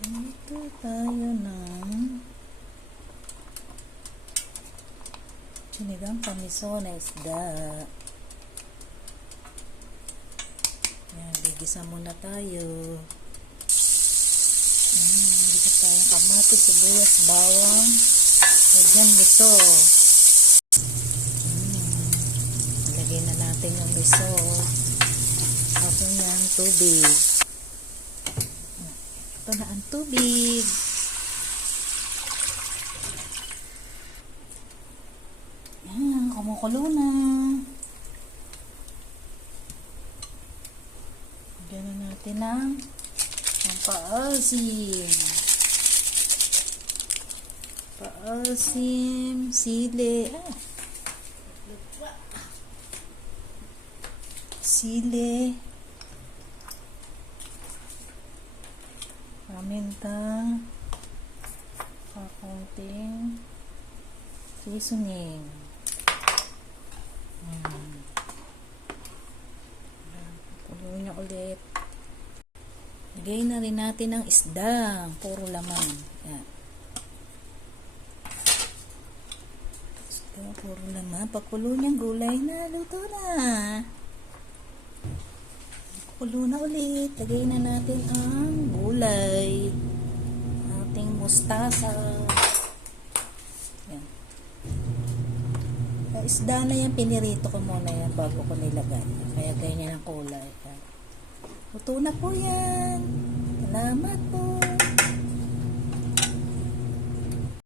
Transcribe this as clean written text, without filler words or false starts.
Ito tayo ng sinigang pamiso na isda. Ayan, gigisa muna tayo. Gigisa tayong kamatis, sibuyas, bawang. Lagyan miso. Lagyan na natin yung miso. Tapos yung tubig. Ito na ang tubig. Ayan, kumukulo na. Lagyan na natin ang paasim. Paasim, sili. Sili. Paminta. Kakunting seasoning. Pulo niya ulit. Lagay na rin natin ang isda. Puro laman. Yan. Isda, puro laman. Pagkulo niyang gulay na. Luto na. Pulo na ulit. Lagay na natin ang gulay. Ating mustasa. Yan. Isda na yan. Pinirito ko muna yan bago ko nilagay. Kaya ganyan ang kulay. Luto na po yan. Salamat po.